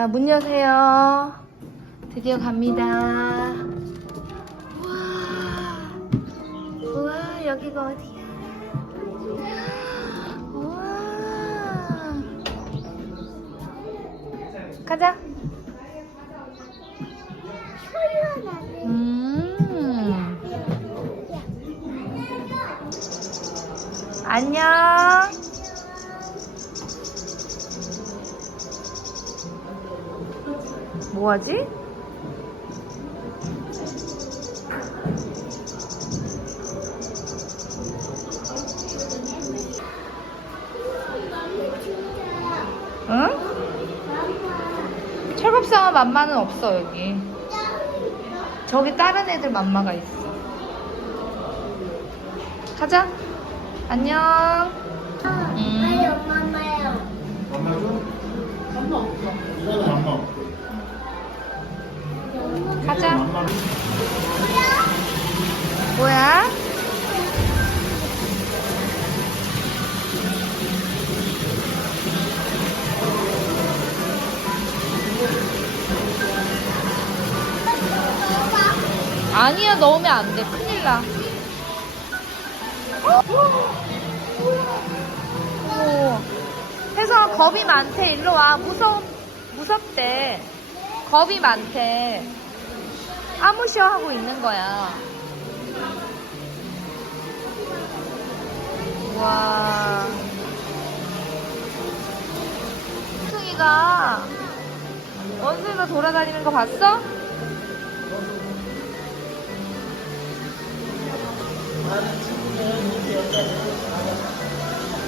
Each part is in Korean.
자, 문 여세요. 드디어 갑니다. 우와. 우와, 여기가 어디야? 우와. 가자. 음. 안녕. 뭐하지? 응? 철갑상어 맘마는 없어 여기. 저기 다른 애들 맘마가 있어. 가자. 안녕. 음. 맘마 줘? 맘마 없어. 없고. 가자. 뭐야? 아니야 넣으면 안 돼. 큰일 나. 오. 혜성아 겁이 많대. 일로 와. 무서 무섭대. 겁이 많대. 아무쇼 하고 있는 거야. 와. 원숭이가 원숭이가 돌아다니는 거 봤어?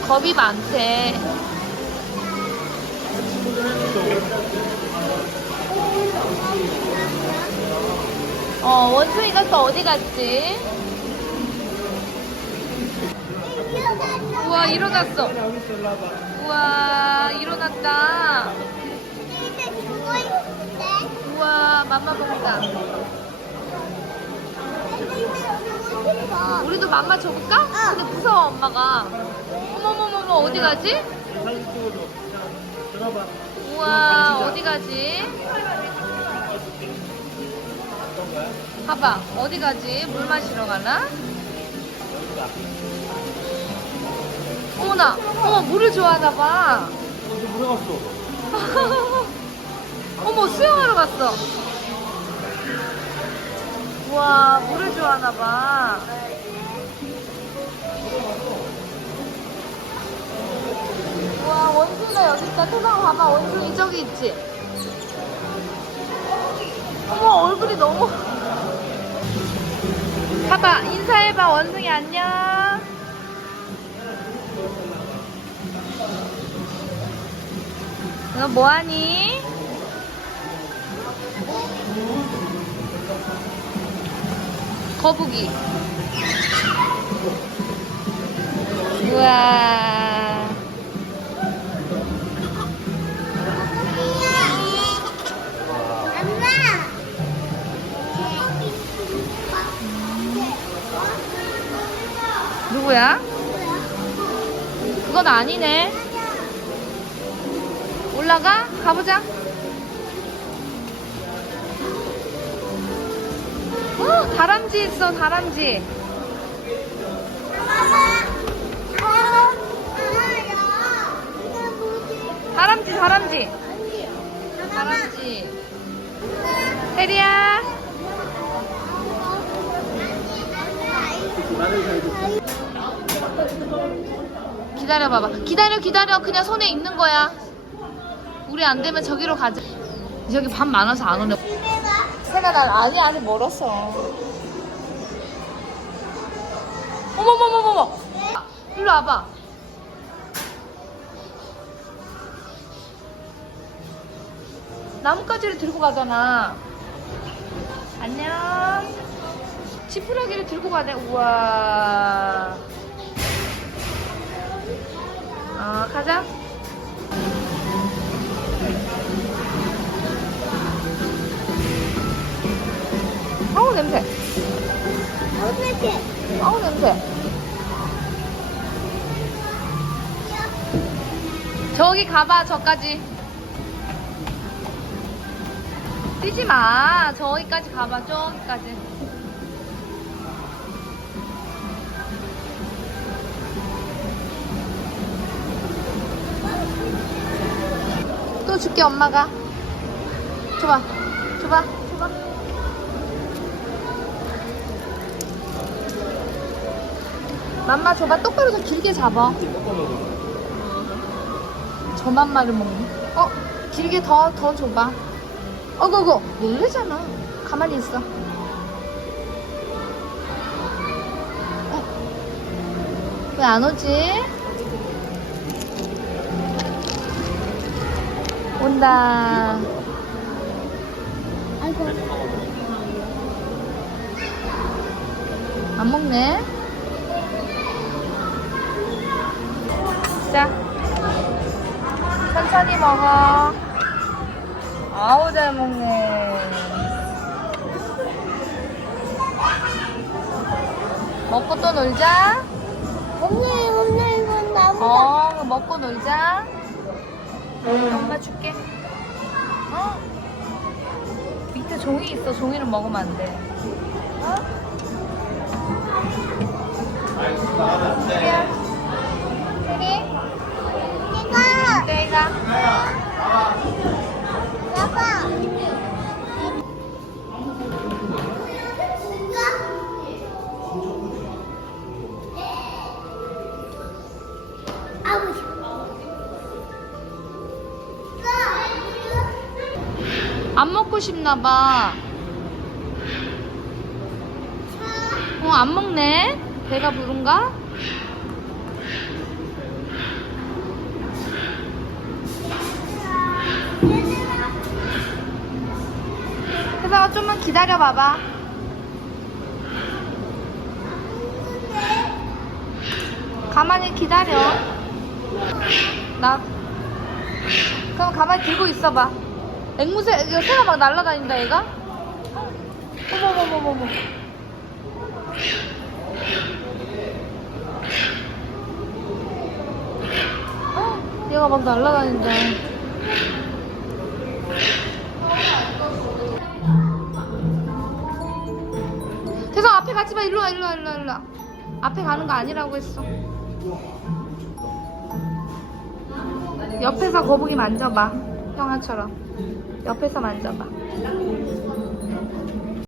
겁이 많대. 원숭이가 또 어디 갔지? 우와, 일어났어. 우와, 일어났다. 우와, 맘마 먹자. 우리도 맘마 줘볼까? 근데 무서워, 엄마가. 어머머머머, 어디 가지? 우와, 어디 가지? 봐봐, 어디 가지? 물 마시러 가나? 어머나, 어머, 물을 좋아하나 봐. 어디 물에 갔어? 어머, 수영하러 갔어. 우와, 물을 좋아하나 봐. 우와, 원숭이가 여기 있다. 태상 봐봐, 원숭이 저기 있지? 어머, 얼굴이 너무. 봐봐, 인사해봐, 원숭이 안녕. 너 뭐하니? 거북이. 우와. 누구야? 그건 아니네. 올라가? 가보자. 어, 다람쥐 있어. 다람쥐, 기다려봐봐. 기다려, 기다려. 그냥 손에 있는 거야. 우리 안 되면 저기로 가자. 저기 밥 많아서 안 오네. 세가 난 아니, 아직 멀었어. 어머머머머머. 일로 와봐. 나뭇가지를 들고 가잖아. 안녕. 지푸라기를 들고 가네. 우와. 어, 가자. 아우, 냄새. 아우, 냄새. 저기 가봐, 저까지. 뛰지 마. 저기까지 가봐. 저기까지. 줄게 엄마가. 줘봐. 줘봐. 줘봐. 맘마 줘봐. 똑바로 더 길게 잡아. 저 맘마를 먹네. 어? 길게 더, 더 줘봐. 어구구 놀래잖아. 가만히 있어. 어? 왜안 오지? 온다. 아이고. 안 먹네. 자, 천천히 먹어. 아우 잘 먹네. 먹고 또 놀자. 언니, 오늘 이건 나무. 어, 먹고 놀자. 엄마 줄게. 어? 밑에 종이 있어. 종이를 먹으면 안 돼. 어? 그래. 그래. 내가. 내가. 아빠. 아버 먹고 싶나 봐. 어, 안 먹네. 배가 부른가? 혜성아 좀만 기다려 봐봐. 가만히 기다려. 나 그럼 가만히 들고 있어봐. 앵무새, 이거 새가 막 날아다닌다, 얘가? 어머머머머머. 어, 얘가 막 날아다닌다. 태성 앞에 가지 마, 일로 와, 일로 와, 일로 와, 일로 와. 앞에 가는 거 아니라고 했어. 옆에서 거북이 만져봐. 형아처럼. 옆에서 만져봐.